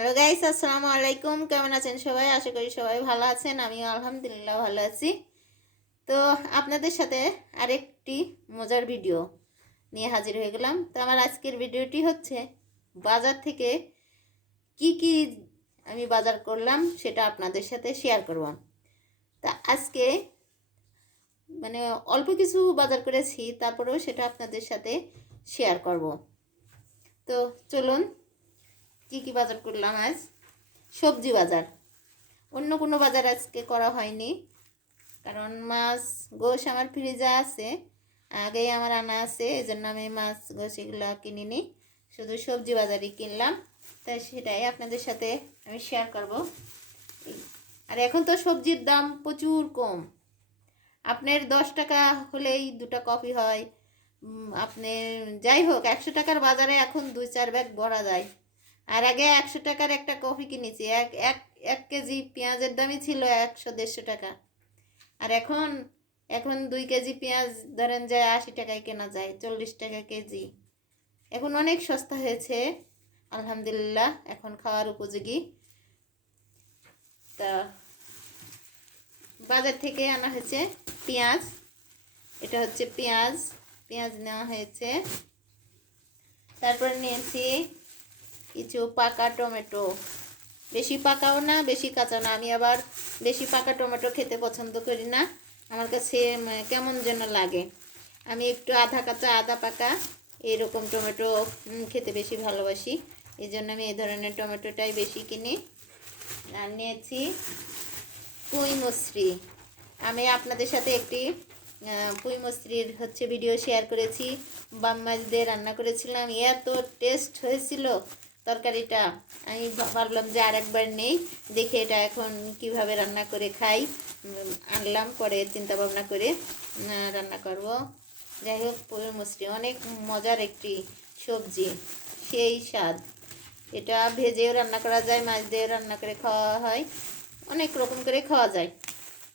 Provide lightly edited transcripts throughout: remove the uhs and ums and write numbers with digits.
Hello guys, আসসালামু আলাইকুম। কেমন আছেন সবাই? আশা করি সবাই ভালো আছেন। আমিও আলহামদুলিল্লাহ ভালো আছি। তো আপনাদের সাথে আরেকটি মজার ভিডিও নিয়ে হাজির হয়ে গেলাম। তো আমার আজকের ভিডিওটি হচ্ছে বাজার থেকে কি কি আমি বাজার করলাম সেটা আপনাদের সাথে শেয়ার করব। তা আজকে মানে অল্প কিছু বাজার করেছি, তারপরেও সেটা আপনাদের সাথে শেয়ার করব। তো চলুন, কি কি বাজার করলাম আজ। সবজি বাজার, অন্য কোনো বাজার আজকে করা হয়নি, কারণ মাছ গোশ আমার ফ্রিজে আছে, আগেই আমার আনা আছে, এই জন্য আমি মাছ গোশ এগুলো কিনিনি, শুধু সবজি বাজারই কিনলাম। তাই সেটাই আপনাদের সাথে আমি শেয়ার করব। আর এখন তো সবজির দাম প্রচুর কম। আপনার 10 টাকা হলেই দুটো কফি হয়। আপনি যাই হোক, 100 টাকার বাজারে এখন 2-4 ব্যাগ ভরা যায়। আর আগে 100 টাকার একটা কফি কিনেছি, এক এক 1 কেজি পেঁয়াজের দামই ছিল 100-150 টাকা। আর এখন এখন 2 কেজি পেঁয়াজ ধরেন যায় 80 টাকায় কেনা যায়, 40 টাকা কেজি। এখন অনেক সস্তা হয়েছে আলহামদুলিল্লাহ, এখন খাওয়ার উপযোগী। তা বাজার থেকে আনা হয়েছে পেঁয়াজ, এটা হচ্ছে পেঁয়াজ, পেঁয়াজ নেওয়া হয়েছে। তারপর নিয়েছি কিছু পাকা টমেটো, বেশি পাকাও না বেশি কাঁচা না। আমি আবার বেশি পাকা টমেটো খেতে পছন্দ করি না, আমার কাছে কেমন যেন লাগে। আমি একটু আধা কাঁচা আধা পাকা এরকম টমেটো খেতে বেশি ভালোবাসি, এই জন্য আমি এই ধরনের টমেটোটাই বেশি কিনি। আর নিয়েছি পুঁই মুসরি। আমি আপনাদের সাথে একটি পুঁই মুসরির হচ্ছে ভিডিও শেয়ার করেছি, বাম মাছ দিয়ে রান্না করেছিলাম, এত টেস্ট হয়েছিল তরকারিটা। আমি ভাবলাম যে আরেকবার নেই, দেখে এটা এখন কিভাবে রান্না করে খাই। আনলাম, পরে চিন্তা ভাবনা করে রান্না করব। যাই হোক, পুঁই মুসরি অনেক মজার একটি সবজি, সেই স্বাদ। এটা ভেজেও রান্না করা যায়, মাছ দিয়েও রান্না করে খাওয়া হয়, অনেক রকম করে খাওয়া যায়।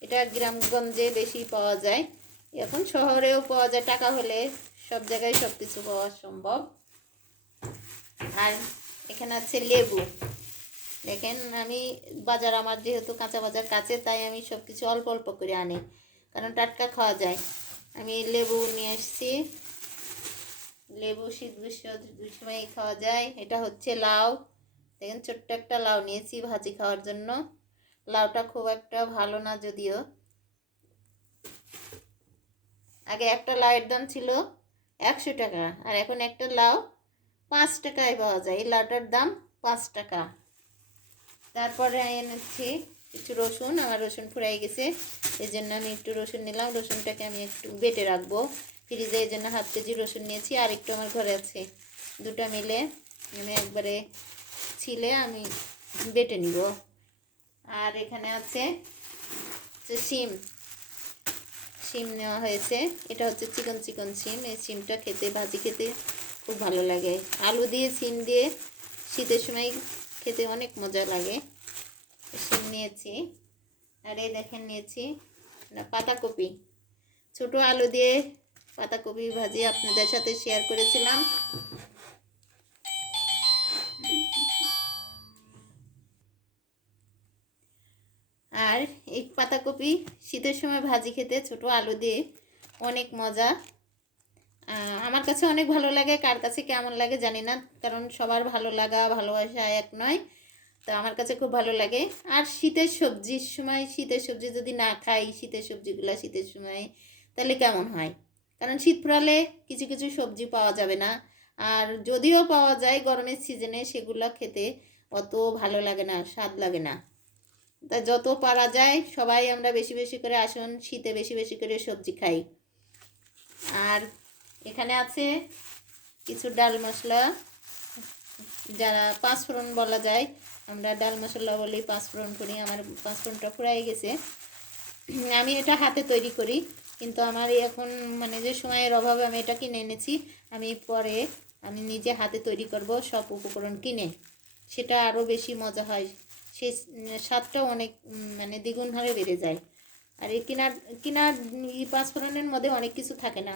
এটা গ্রামগঞ্জে বেশি পাওয়া যায়, এখন শহরেও পাওয়া যায়, টাকা হলে সব জায়গায় সব কিছু পাওয়া সম্ভব। আর এখানে আছে লেবু। দেখেন, আমি বাজার আমার যেহেতু কাঁচা বাজার কাছে, তাই আমি সব কিছু অল্প অল্প করে আনি, কারণ টাটকা খাওয়া যায়। আমি লেবু নিয়ে এসেছি, লেবু শীত গ্রীষ্ম দুই সময় খাওয়া যায়। এটা হচ্ছে লাউ, দেখেন ছোট্ট একটা লাউ নিয়েছি ভাজি খাওয়ার জন্য। লাউটা খুব একটা ভালো না যদিও। আগে একটা লাউয়ের দাম ছিল 100 টাকা, আর এখন একটা লাউ 5 টাকায় পাওয়া যায়। এই লাউটার দাম 5 টাকা। তারপরে এনেছি কিছু রসুন, আমার রসুন ফুরাই গেছে, এই জন্য আমি একটু রসুন নিলাম। রসুনটাকে আমি একটু বেটে রাখবো ফ্রিজে, এই জন্য 1/2 কেজি রসুন নিয়েছি, আর একটু আমার ঘরে আছে, দুটা মিলে আমি একবারে ছিলে আমি বেটে নিব। আর এখানে আছে সিম, সিম নেওয়া হয়েছে। এটা হচ্ছে চিকন চিকন সিম, এই সিমটা খেতে ভাজি খেতে খুব ভালো লাগে। আলু দিয়ে সিম দিয়ে শীতের সময় খেতে অনেক মজা লাগে। সিম নিয়েছি। আর এই দেখেন নিয়েছি পাতাকপি, ছোটো আলু দিয়ে পাতাকপি ভাজি আপনাদের সাথে শেয়ার করেছিলাম। আর এই পাতাকপি শীতের সময় ভাজি খেতে ছোটো আলু দিয়ে অনেক মজা। আমার কাছে অনেক ভালো লাগে, কার কাছে কেমন লাগে জানি না, কারণ সবার ভালো লাগা ভালোবাসা এক নয়। তো আমার কাছে খুব ভালো লাগে। আর শীতের সবজির সময় শীতের সবজি যদি না খাই, শীতের সবজিগুলো শীতের সময়, তাহলে কেমন হয়? কারণ শীত পড়ালে কিছু কিছু সবজি পাওয়া যাবে না, আর যদিও পাওয়া যায় গরমের সিজনে, সেগুলো খেতে অত ভালো লাগে না, স্বাদ লাগে না। তা যত পারা যায় সবাই আমরা বেশি বেশি করে আসুন, শীতে বেশি বেশি করে সবজি খাই। আর এখানে আছে কিছু ডাল মশলা, যারা পাঁচফোড়ন বলা যায়, আমরা ডাল মশলা বলেই পাঁচফোড়ন করি। আমার পাঁচফোড়নটা ফুরাই গেছে, আমি এটা হাতে তৈরি করি, কিন্তু আমার এখন মানে যে সময়ের অভাবে আমি এটা কিনে এনেছি। আমি পরে আমি নিজে হাতে তৈরি করব সব উপকরণ কিনে, সেটা আরও বেশি মজা হয়, সেই স্বাদটাও অনেক মানে দ্বিগুণ হারে বেড়ে যায়। আর এই কিনার কিনার পাঁচফোড়নের মধ্যে অনেক কিছু থাকে না,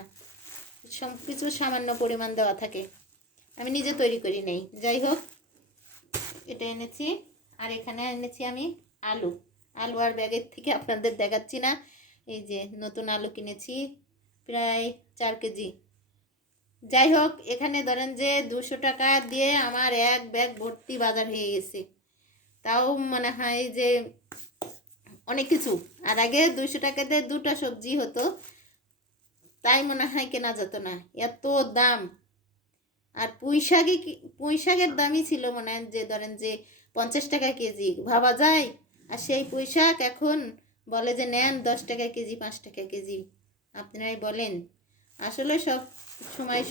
সব কিছু সামান্য পরিমাণ দেওয়া থাকে, আমি নিজে তৈরি করি নেই। যাই হোক, এটা এনেছি। আর এখানে এনেছি আমি আলু। আলু আর ব্যাগের থেকে আপনাদের দেখাচ্ছি না। এই যে নতুন আলু কিনেছি প্রায় 4 কেজি। যাই হোক, এখানে ধরেন যে 200 টাকা দিয়ে আমার এক ব্যাগ ভর্তি বাজার হয়ে গেছে। তাও মনে হয় যে অনেক কিছু। আর আগে 200 টাকাতে 2টা সবজি হতো, তাই মনে হয় কেনা যেত না, এত দাম। আর পুঁই শাকের দামই ছিল মনে হয় যে ধরেন যে 50 টাকা কেজি, ভাবা যায়। আর সেই পুঁই শাক এখন বলে যে নেন 10 টাকা কেজি, 5 টাকা কেজি। আপনারাই বলেন। আসলে সব সময়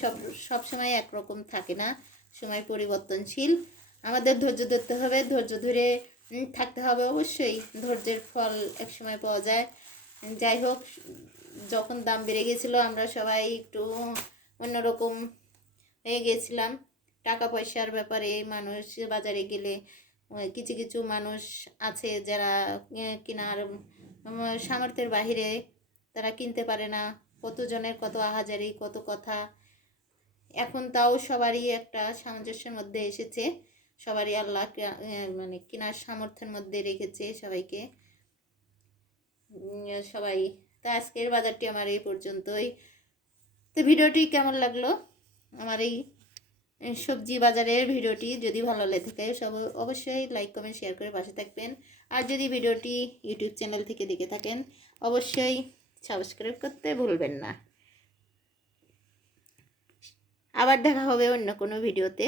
সব সময় একরকম থাকে না, সময় পরিবর্তনশীল। আমাদের ধৈর্য ধরতে হবে, ধৈর্য ধরে থাকতে হবে। অবশ্যই ধৈর্যের ফল এক সময় পাওয়া যায়। যাই হোক, যখন দাম বেড়ে গেছিলো আমরা সবাই একটু অন্যরকম হয়ে গেছিলাম। টাকা পয়সার ব্যাপারে মানুষ বাজারে গেলে কিছু কিছু মানুষ আছে যারা কেনার সামর্থ্যের বাহিরে, তারা কিনতে পারে না। কতজনের কত আহাজারি, কত কথা। এখন তাও সবারই একটা সামঞ্জস্যের মধ্যে এসেছে, সবারই আল্লাহ মানে কেনার সামর্থ্যের মধ্যে রেখেছে সবাইকে। সবাই তা আজকের বাজারটি আমার এই পর্যন্তই। তো ভিডিওটি কেমন লাগলো, আমার এই সবজি বাজারের ভিডিওটি যদি ভালো লেগে থাকে অবশ্যই লাইক কমেন্ট শেয়ার করে পাশে থাকবেন। আর যদি ভিডিওটি ইউটিউব চ্যানেল থেকে দেখে থাকেন অবশ্যই সাবস্ক্রাইব করতে ভুলবেন না। আবার দেখা হবে অন্য কোনো ভিডিওতে।